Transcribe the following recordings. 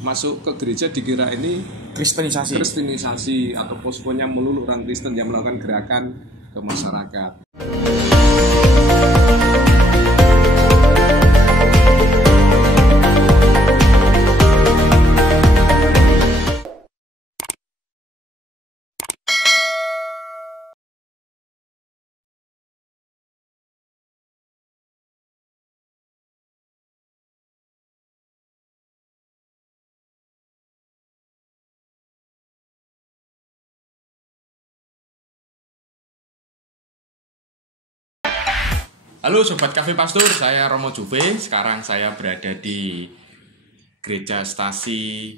masuk ke gereja dikira ini Kristenisasi atau poskonya melulu orang Kristen yang melakukan gerakan ke masyarakat. Halo Sobat Cafe Pastur, saya Romo Juve. Sekarang saya berada di Gereja Stasi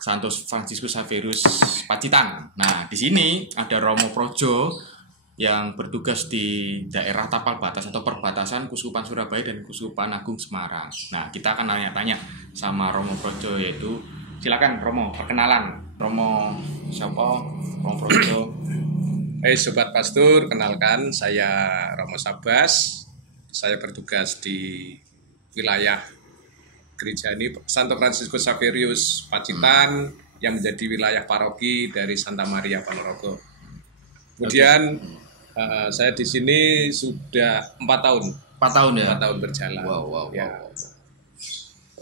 Santos Fransiskus Xaverius Pacitan. Nah, di sini ada Romo Projo yang bertugas di daerah tapal batas atau perbatasan Kuskupan Surabaya dan Kuskupan Agung Semarang. Nah, kita akan tanya-tanya sama Romo Projo, yaitu silakan Romo, perkenalan. Romo siapa? Romo Projo. Hai Sobat Pastur, kenalkan saya Romo Sabas. Saya bertugas di wilayah gereja ini Santo Fransiskus Xaverius Pacitan yang menjadi wilayah paroki dari Santa Maria Ponorogo. Kemudian saya di sini sudah 4 tahun. 4 tahun ya? 4 tahun berjalan. Wow.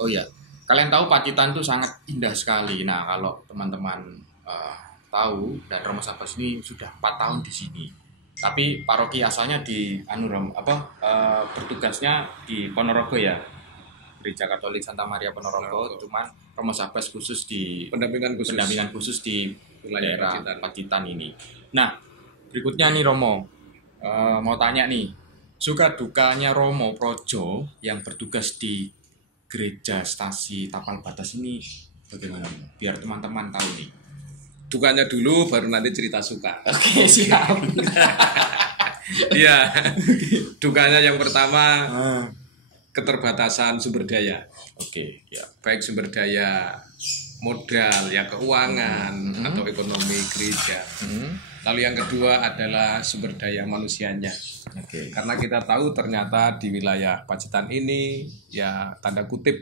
Oh ya, kalian tahu Pacitan itu sangat indah sekali. Nah, kalau teman-teman tahu, dan Romo Sabas ini sudah 4 tahun di sini. Tapi paroki asalnya di bertugasnya di Ponorogo ya. Gereja Katolik Santa Maria Ponorogo. Cuman Romo Sabas khusus di pendampingan khusus di daerah Pacitan ini. Nah, berikutnya nih Romo, mau tanya nih, suka dukanya Romo Projo yang bertugas di Gereja Stasi Tapal Batas ini bagaimana? Biar teman-teman tahu nih. Dukanya dulu, baru nanti cerita suka. Oke, siap. Iya. Dukanya yang pertama, keterbatasan sumber daya. Oke, ya. Baik sumber daya modal, ya keuangan atau ekonomi gereja. Lalu yang kedua adalah sumber daya manusianya. Oke. Karena kita tahu ternyata di wilayah Pacitan ini ya tanda kutip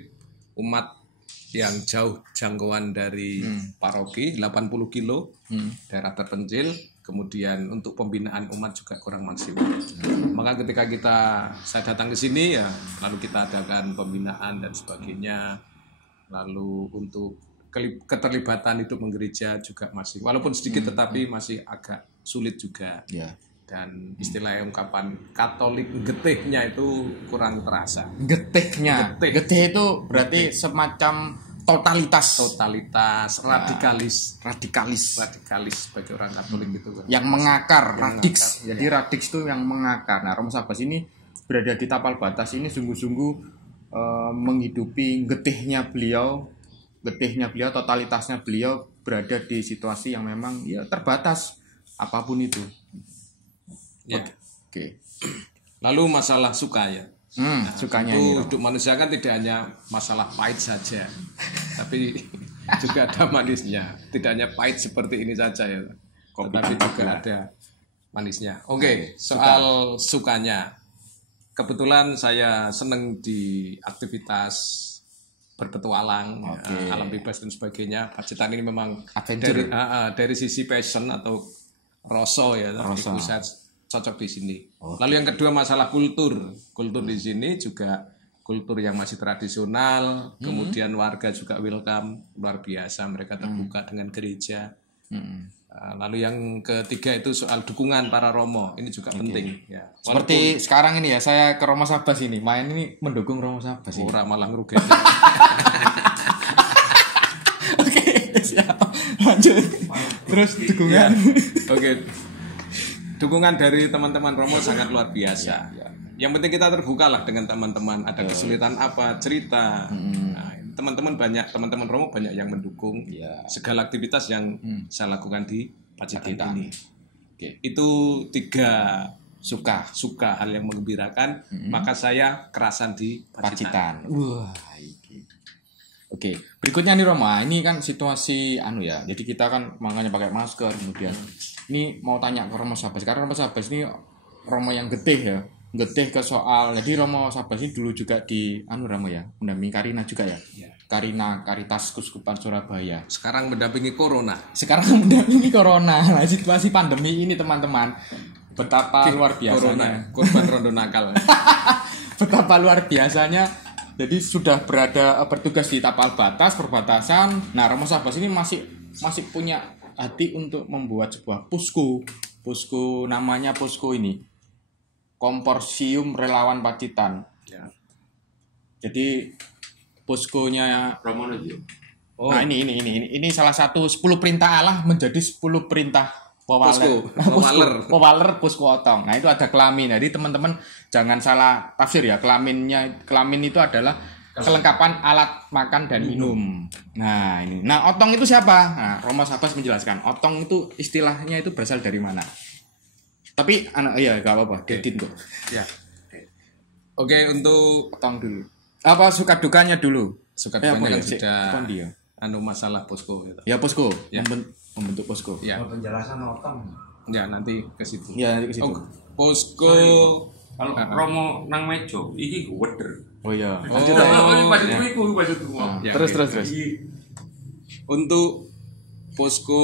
umat yang jauh jangkauan dari paroki 80 kilo, daerah terpencil, kemudian untuk pembinaan umat juga kurang maksimal. Maka ketika saya datang ke sini ya, lalu kita adakan pembinaan dan sebagainya. Lalu untuk keterlibatan hidup menggereja juga masih, walaupun sedikit tetapi masih agak sulit juga. Ya. Dan istilah ungkapan Katolik getihnya itu kurang terasa. Getih itu berarti semacam totalitas, radikalis bagi orang Katolik itu kan. Yang mengakar, radix. Jadi radix itu yang mengakar. Nah, Romo Sabas ini berada di tapal batas ini sungguh-sungguh menghidupi getihnya beliau, totalitasnya beliau berada di situasi yang memang ya terbatas apapun itu. Ya. Oke. Lalu masalah suka ya. Sukanya itu hidup manusia kan tidak hanya masalah pahit saja, tapi juga ada manisnya. Tidak hanya pahit seperti ini saja ya, tapi juga ada manisnya. Oke, soal sukanya, kebetulan saya senang di aktivitas berpetualang, alam bebas dan sebagainya. Pacitan ini memang dari sisi passion atau rasa ya, itu saya cocok di sini. Lalu yang kedua masalah kultur di sini juga kultur yang masih tradisional, kemudian warga juga welcome, luar biasa, mereka terbuka dengan gereja. Lalu yang ketiga itu soal dukungan para romo, ini juga penting. Ya. Seperti sekarang ini ya, saya ke Romo Sabas ini, main ini mendukung Romo Sabas ini. Ora malah ngerugikan. Oke, siap. Lanjut. Terus dukungan. Oke. Dukungan dari teman-teman Romo sangat luar biasa. Yang penting kita terbuka lah dengan teman-teman. Ada kesulitan apa, cerita. Nah, teman-teman Romo banyak yang mendukung segala aktivitas yang saya lakukan di Pacitan ini. Itu 3 suka hal yang menggembirakan. Maka saya kerasan di Pacitan. Wah, Oke, berikutnya nih Roma, ini kan situasi ya. Jadi kita kan makanya pakai masker kemudian. Ini mau tanya ke Romo Sabas, karena Romo Sabas ini Romo yang getih ya. Getih ke soal. Jadi Romo Sabas ini dulu juga di Romo ya, mendampingi Karina juga ya. Karina Karitas Keuskupan Surabaya. Sekarang mendampingi corona. Sekarang mendampingi corona. Nah, situasi pandemi ini teman-teman, betapa luar biasanya. Korban rondo nakal. Betapa luar biasanya. Jadi sudah bertugas di tapal batas perbatasan. Nah, Romo Sahabat ini masih punya hati untuk membuat sebuah posko. Posko namanya posko ini Komporsium Relawan Pacitan. Ya. Jadi poskonya Romo Nuju. Nah, ini salah satu 10 perintah Allah menjadi 10 perintah Wawaler posko otong. Nah, itu ada kelamin. Jadi teman-teman jangan salah tafsir ya. Kelamin itu adalah kelengkapan alat makan dan minum. Nah, ini. Nah, otong itu siapa? Nah, Romo Sahabat menjelaskan. Otong itu istilahnya itu berasal dari mana? Tapi enggak apa-apa, Dedin kok. Ya. Oke, untuk Otong dulu. Apa suka dukanya dulu? suka dukanya sudah dia. masalah posko gitu. Ya posko, Ya. Membentuk posko. Ya. Penjelasan otong. Ya, nanti ke situ. Ya, nanti ke situ. Oh, posko Kalau Romo nang mejo, iki weder. Oh iya. Maksudku. Ya, Terus. Untuk posko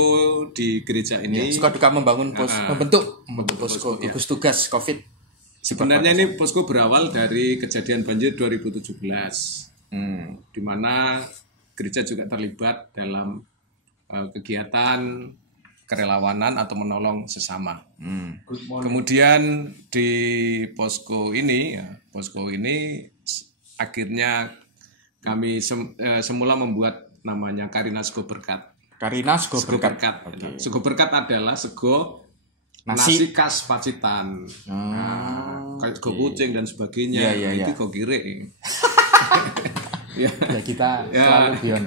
di gereja ini Suka duka membangun membentuk Posko, posko, ya. gugus tugas COVID. sebenarnya ini posko berawal dari kejadian banjir 2017. Di mana gereja juga terlibat dalam kegiatan kerelawanan atau menolong sesama. Kemudian di posko ini akhirnya kami semula membuat namanya Karina Sego Berkat. Karina Sego Sego Berkat. Berkat. Sego Berkat adalah sego nasi khas Pacitan. Kayak sego kucing dan sebagainya. Iya. Itu sego kire. Ya kita selalu bion.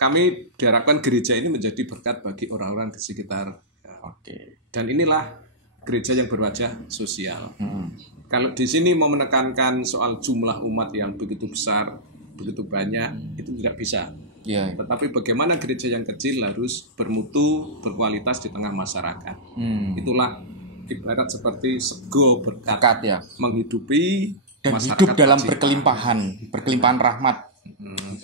Kami diharapkan gereja ini menjadi berkat bagi orang-orang di sekitar. Oke. Dan inilah gereja yang berwajah sosial. Kalau di sini mau menekankan soal jumlah umat yang begitu besar, begitu banyak, itu tidak bisa. Iya. Tetapi bagaimana gereja yang kecil harus bermutu, berkualitas di tengah masyarakat. Itulah ibarat seperti sego berkat, Berkat ya. menghidupi Dan masyarakat hidup dalam Pacitan. berkelimpahan rahmat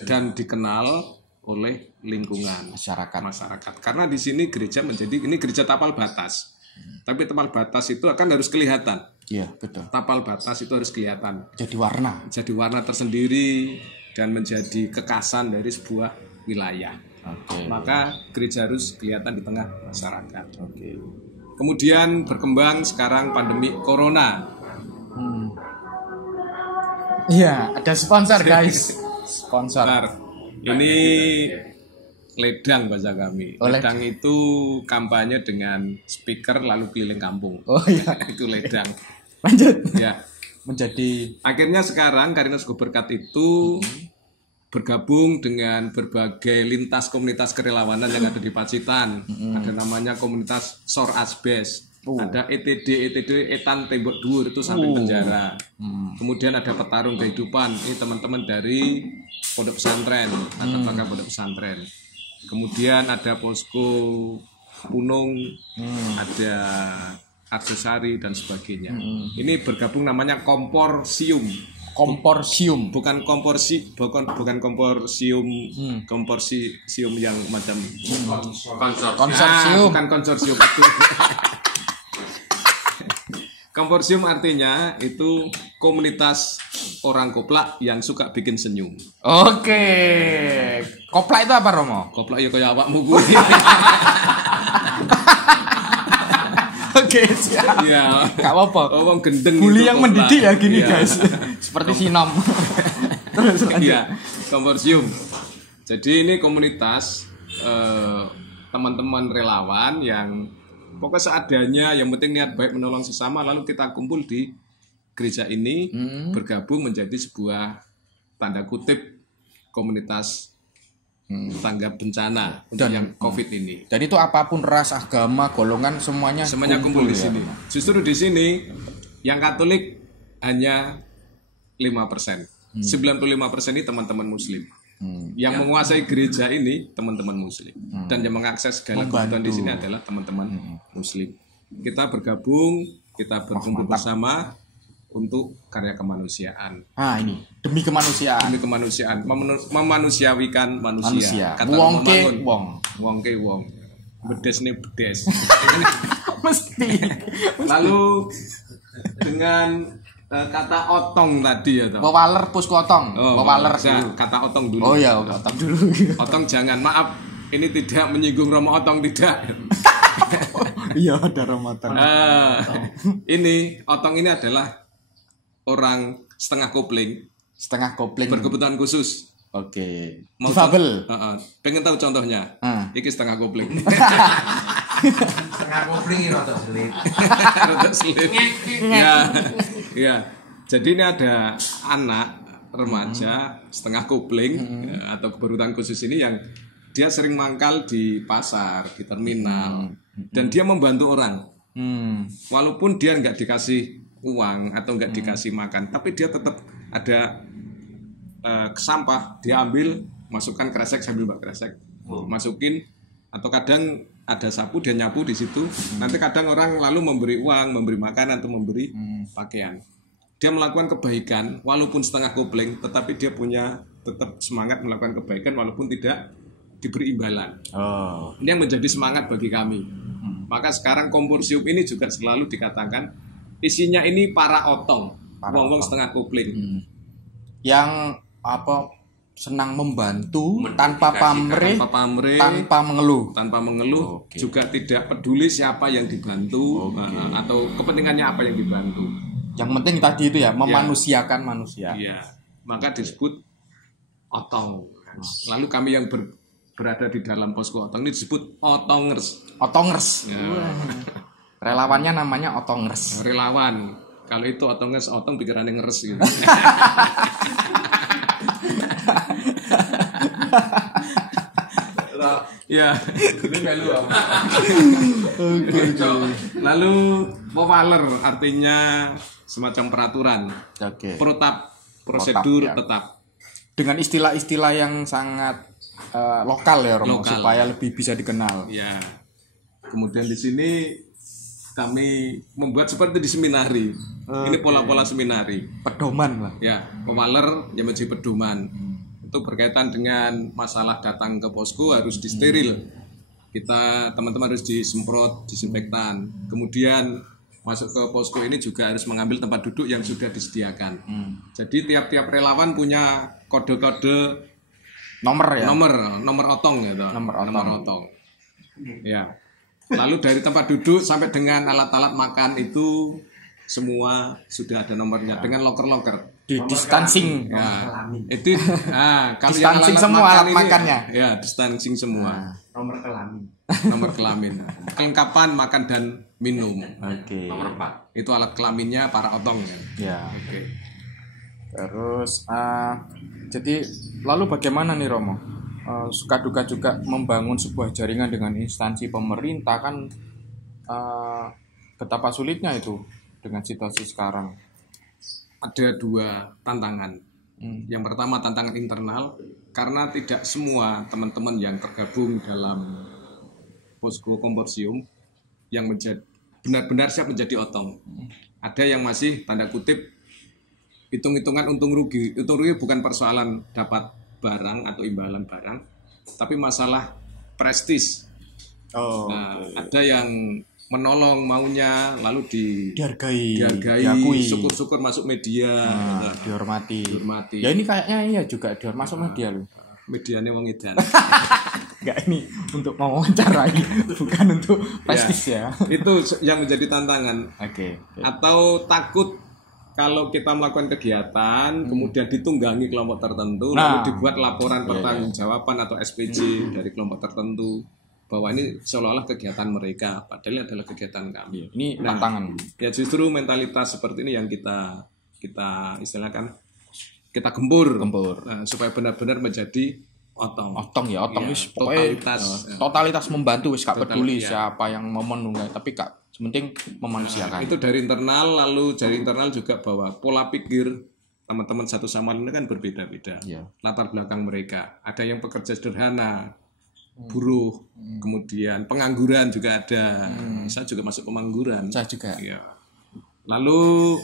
Dan dikenal oleh lingkungan masyarakat. Karena di sini gereja ini gereja tapal batas. Tapi tapal batas itu akan harus kelihatan. Iya, betul. Tapal batas itu harus kelihatan. Jadi warna. Jadi warna tersendiri dan menjadi kekasan dari sebuah wilayah. Oke. Maka gereja harus kelihatan di tengah masyarakat. Oke. Kemudian berkembang sekarang pandemi corona. Iya, ada sponsor guys. Sponsor. Bentar. Ini ledang bahasa kami. Oh, Ledang itu kampanye dengan speaker lalu keliling kampung. Oh iya. Itu ledang. Lanjut. Ya. Menjadi Akhirnya sekarang Karina Sego Berkat itu bergabung dengan berbagai lintas komunitas kerelawanan yang ada di Pacitan. Ada namanya komunitas Sor Asbes. Ada ETD Etan Tembok Dhuwur itu samping penjara. Kemudian ada Petarung Kehidupan. Ini teman-teman dari pondok pesantren, latar belakang pondok pesantren. Kemudian ada Posko Punung, ada Aksesari dan sebagainya. Ini bergabung namanya Komporsium. Bukan komporsium yang macam konsorsium. Bukan konsorsium itu. Komporsium artinya itu komunitas orang koplak yang suka bikin senyum. Oke. Koplak itu apa, Romo? Koplak ya kayak awakmu kuwi. Oke, siap. Iya. Gak apa-apa. Oh, wong gendeng. Bully itu yang koplak. mendidik ya gini, Iya. guys. Seperti Sinom. Terus lanjut. Iya, Komporsium. Jadi ini komunitas teman-teman relawan yang pokoknya seadanya, yang penting niat baik menolong sesama, lalu kita kumpul di gereja ini bergabung menjadi sebuah tanda kutip komunitas tanggap bencana untuk yang COVID ini. Dan itu apapun ras, agama, golongan semuanya Kumpul di ya. sini. Justru di sini yang Katolik hanya 5%. 95% ini teman-teman Muslim. Yang menguasai gereja ini teman-teman Muslim. Dan yang mengakses segala kebutuhan di sini adalah teman-teman Muslim. Kita bergabung, kita berkumpul bersama untuk karya kemanusiaan. Ah, ini demi kemanusiaan. Demi kemanusiaan, memanusiawikan manusia. Wongke wong. Bedes nih bedes. Mesti. Lalu dengan kata otong tadi ya toh. Wewaler puskotong. Wewaler dulu. Kata otong dulu. Oh ya, otong dulu. Otong jangan, maaf. Ini tidak menyinggung Romo Otong, tidak. Iya, ada Ramadan. Ini otong ini adalah orang setengah kopling, Setengah kopling. berkebutuhan khusus. Oke. Mau Difabel. Pengen tahu contohnya? Iki setengah kopling. Setengah kopling ini rada selit. Rada selit. Ya. Jadi ini ada anak remaja setengah kopling atau keberkebutuhan khusus ini yang dia sering mangkal di pasar, di terminal, dan dia membantu orang. Walaupun dia nggak dikasih uang atau nggak dikasih makan, tapi dia tetap ada sampah, dia ambil, masukkan kresek sambil bak kresek, masukin, atau kadang ada sapu dia nyapu di situ. Nanti kadang orang lalu memberi uang, memberi makan atau memberi pakaian. Dia melakukan kebaikan walaupun setengah kopling, tetapi dia punya tetap semangat melakukan kebaikan walaupun tidak diberi imbalan. Ini yang menjadi semangat bagi kami. Maka sekarang komporsium ini juga selalu dikatakan isinya ini para otong, wong-wong setengah kopling. Yang senang membantu tanpa pamrih, tanpa mengeluh. Juga tidak peduli siapa yang dibantu atau kepentingannya apa yang dibantu. Yang penting tadi itu ya, memanusiakan manusia. Iya, maka disebut otong. Lalu kami yang berada di dalam posko otong ini disebut otongers. Otongers. Ya. Relawannya namanya otongers. Relawan. Kalau itu otongers, otong pikirannya ngeres gitu. Ya. Lalu wewaler artinya semacam peraturan. Protap, prosedur tetap. Dengan istilah-istilah yang sangat lokal ya Romo, supaya lebih bisa dikenal. Ya. Kemudian di sini kami membuat seperti di seminari. Ini pola-pola seminari. Pedoman lah. Ya, wewaler yang menjadi pedoman. Itu berkaitan dengan masalah datang ke posko harus disteril. Kita teman-teman harus disemprot disinfektan. Kemudian masuk ke posko ini juga harus mengambil tempat duduk yang sudah disediakan. Jadi tiap-tiap relawan punya kode-kode nomor ya. Nomor otong gitu. Nomor otong. Ya. Lalu dari tempat duduk sampai dengan alat-alat makan itu semua sudah ada nomornya dengan loker-loker. Di distancing. Ya. Itu kalau distancing yang semua alat makannya. Ya, distancing semua. Nomor kelamin. Nomor kelamin. Kelengkapan makan dan minum. Oke. Nomor 4. Itu alat kelaminnya para otong kan. Ya. Oke. Terus jadi lalu bagaimana nih Romo? Suka duka juga membangun sebuah jaringan dengan instansi pemerintah kan betapa sulitnya itu dengan situasi sekarang. Ada dua tantangan. Yang pertama tantangan internal karena tidak semua teman-teman yang tergabung dalam posko komporsium yang menjadi benar-benar siap menjadi otong. Ada yang masih tanda kutip hitung-hitungan untung rugi. Untung rugi bukan persoalan dapat barang atau imbalan barang, tapi masalah prestis. Ada yang menolong maunya lalu dihargai, diakui, syukur-syukur masuk media, dihormati. Dihormati. Ya ini kayaknya iya juga masuk media loh. Medianya wong edan. Enggak, ini untuk mewawancarai, bukan untuk prestis ya. Itu yang menjadi tantangan. Oke. Atau takut kalau kita melakukan kegiatan kemudian ditunggangi kelompok tertentu lalu dibuat laporan pertanggungjawaban atau SPJ dari kelompok tertentu bahwa ini seolah-olah kegiatan mereka padahal adalah kegiatan kami. Ini tantangan. Ya justru mentalitas seperti ini yang kita istilahkan kita gempur. Supaya benar-benar menjadi otong ya, totalitas membantu wis gak peduli siapa yang mau menunggang, tapi gak penting memanusiakan. Itu dari internal, lalu dari internal juga bahwa pola pikir teman-teman satu sama lain kan berbeda-beda. Latar belakang mereka, ada yang pekerja sederhana, buruh, kemudian pengangguran juga ada. Saya juga masuk pengangguran. Saya juga. Ya. Lalu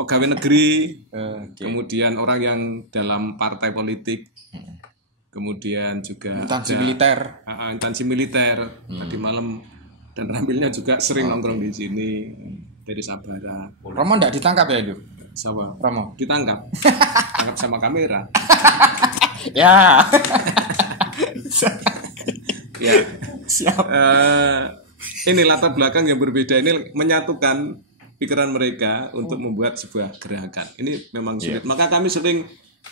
pegawai negeri, Oke. kemudian orang yang dalam partai politik, kemudian juga Instansi ada- militer. instansi militer. Tadi malam dan Rambilnya juga sering nongkrong di sini dari Sabara. Romo enggak ditangkap ya itu? Sama Romo. ditangkap, tangkap sama kamera. Ya. Ya. Siap. Ini latar belakang yang berbeda ini menyatukan pikiran mereka untuk membuat sebuah gerakan. Ini memang sulit. Maka kami sering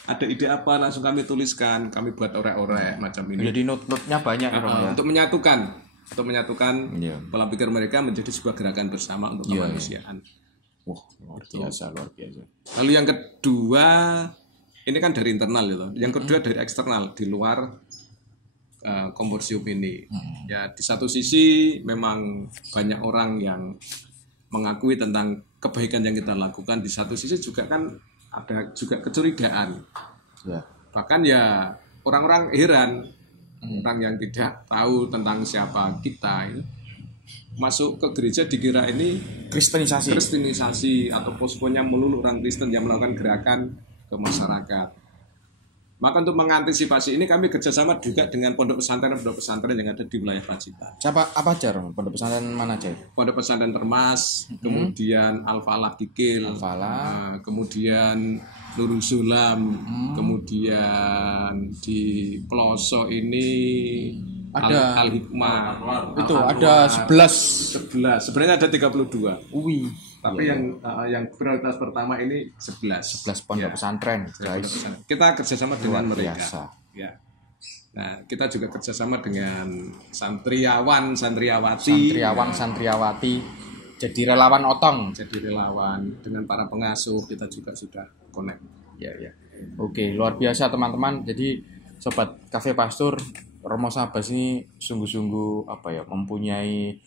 ada ide apa langsung kami tuliskan, kami buat orek-orek macam ini. Jadi note-note-nya banyak ya, Romo ya. Untuk menyatukan Iya. pola pikir mereka menjadi sebuah gerakan bersama untuk Iya, kemanusiaan. Wah, luar biasa. Lalu yang kedua, ini kan dari internal gitu. Yang kedua dari eksternal, di luar komporsium ini. Ya, di satu sisi memang banyak orang yang mengakui tentang kebaikan yang kita lakukan. Di satu sisi juga kan ada juga kecurigaan. Ya. Bahkan ya orang-orang heran, orang yang tidak tahu tentang siapa kita ini masuk ke gereja dikira ini Kristenisasi atau poskonya melulu orang Kristen yang melakukan gerakan ke masyarakat. Maka untuk mengantisipasi ini kami kerjasama juga dengan pondok pesantren yang ada di wilayah Pacitan. Siapa apa aja, Romo? Pondok pesantren mana aja? Pondok pesantren Termas, kemudian Al-Falah Kikil, Al-Falah. kemudian Nurul Sulam, kemudian di pelosok ini Ada. Al-Hikmah. Itu ada 11. 11. Sebenarnya ada 32. Wih. Tapi yang prioritas pertama ini 11. 11 pondok pesantren, guys. Kita kerjasama dengan Luar mereka. biasa. Ya. Nah, kita juga kerjasama dengan santriawati. Santriawati. Jadi relawan otong. Jadi relawan dengan para pengasuh kita juga sudah connect. Ya. Oke, luar biasa teman-teman. Jadi sobat Cafe Pastur, Romo Sabas ini sungguh-sungguh mempunyai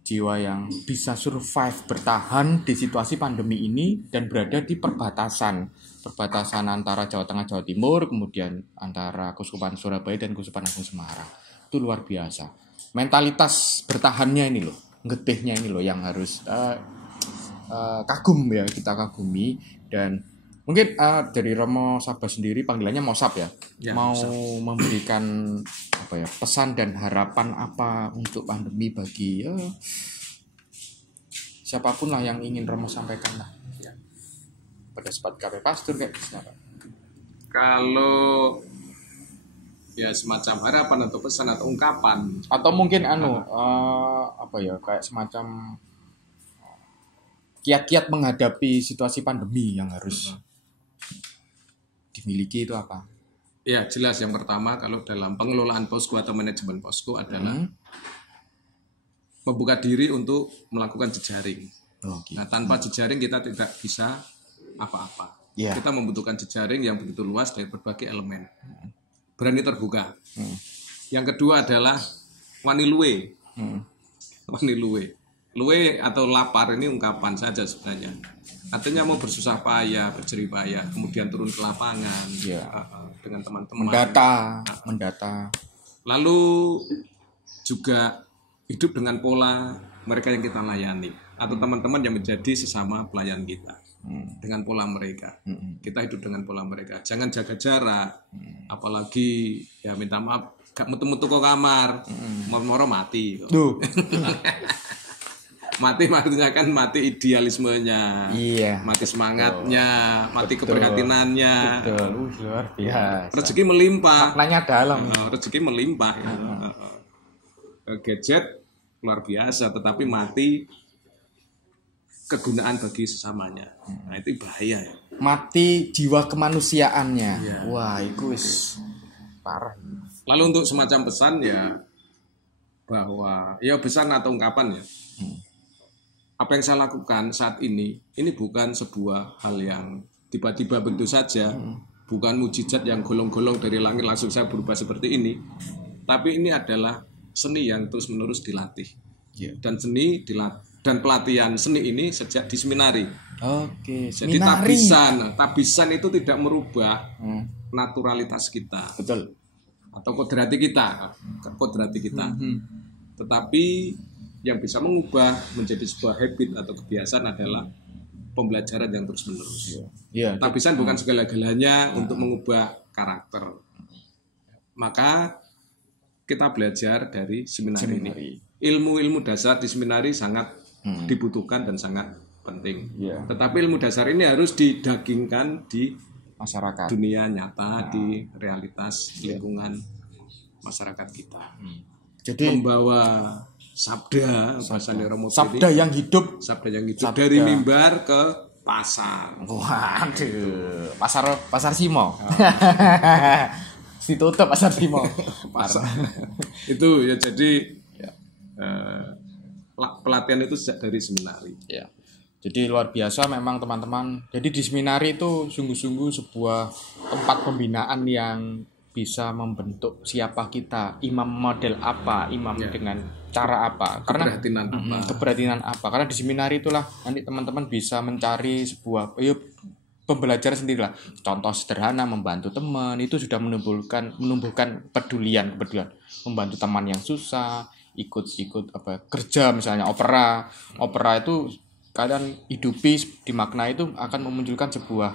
jiwa yang bisa survive, bertahan di situasi pandemi ini dan berada di perbatasan antara Jawa Tengah, Jawa Timur, kemudian antara Keuskupan Surabaya dan Keuskupan Agung Semarang. Itu luar biasa. Mentalitas bertahannya ini loh, getihnya ini loh yang harus kagum ya, kita kagumi. Dan mungkin dari Romo Sabas sendiri panggilannya Mosab ya, mau memberikan pesan dan harapan apa untuk pandemi bagi siapapun lah yang ingin Romo sampaikan lah ya, pada sobat Cafe Pastur kayak siapa? Kalau ya semacam harapan atau pesan atau ungkapan Atau mungkin kayak semacam kiat-kiat menghadapi situasi pandemi yang harus dimiliki itu apa? ya jelas yang pertama kalau dalam pengelolaan posko atau manajemen posko adalah membuka diri untuk melakukan jejaring. Nah, tanpa jejaring kita tidak bisa apa-apa. Yeah. Kita membutuhkan jejaring yang begitu luas dari berbagai elemen. Berani terbuka. Yang kedua adalah wani luwe. Wani luwe. Luwe atau lapar ini ungkapan saja sebenarnya. Artinya mau bersusah payah, berjerih payah, kemudian turun ke lapangan dengan teman-teman. Mendata. Lalu juga hidup dengan pola mereka yang kita layani atau teman-teman yang menjadi sesama pelayan kita dengan pola mereka. Kita hidup dengan pola mereka. Jangan jaga jarak, apalagi ya minta maaf gak mutu-mutu ke kamar, moro-moro mati. Duh. Mati artinya kan mati idealismenya, Iya. mati semangatnya, mati keprihatinannya. Betul, luar biasa. Rezeki melimpah. Maknanya dalam. Rezeki melimpah. Gadget luar biasa, tetapi mati kegunaan bagi sesamanya. Nah, itu bahaya ya. Mati jiwa kemanusiaannya. Wah, itu wis parah. Lalu untuk semacam pesan ya bahwa ya pesan atau ungkapan ya. Apa yang saya lakukan saat ini bukan sebuah hal yang tiba-tiba bentuk saja, bukan mujizat yang golong-golong dari langit langsung saya berubah seperti ini, tapi ini adalah seni yang terus-menerus dilatih. Dan dan pelatihan seni ini sejak di seminari. Oke, Jadi tabisan itu tidak merubah naturalitas kita. Betul. Atau kodrati kita. Tetapi yang bisa mengubah menjadi sebuah habit atau kebiasaan adalah pembelajaran yang terus-menerus. Iya. Tabisan bukan segala-galanya untuk mengubah karakter. Maka kita belajar dari seminar ini. Ilmu-ilmu dasar di seminari sangat dibutuhkan dan sangat penting. Iya. Tetapi ilmu dasar ini harus didagingkan di Masyarakat. dunia nyata, di realitas lingkungan masyarakat kita. Jadi Membawa sabda, bahasanya Romo sabda yang hidup. sabda yang hidup dari mimbar ke pasar. Waduh, pasar Simo. Ditutup pasar Simo. Pasar. Itu ya jadi pelatihan itu sejak dari seminari. Ya. Jadi luar biasa memang teman-teman. Jadi di seminari itu sungguh-sungguh sebuah tempat pembinaan yang bisa membentuk siapa kita, imam model apa, imam dengan cara apa. Karena keberhatinan apa. Karena di seminari itulah nanti teman-teman bisa mencari sebuah pembelajaran sendirilah. Contoh sederhana membantu teman itu sudah menumbuhkan kepedulian, membantu teman yang susah, ikut kerja misalnya opera itu kalian hidupi dimakna itu akan memunculkan sebuah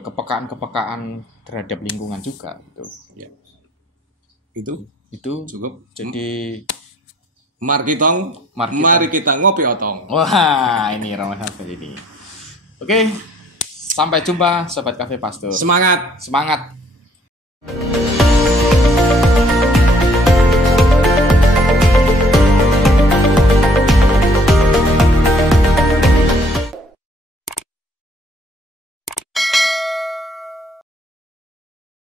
kepekaan terhadap lingkungan juga gitu. Ya. Itu Cukup. Jadi mari kita ngopi otong. Wah, ini Ramadan ini. Oke. Sampai jumpa Sobat Cafe Pastor. Semangat. Semangat.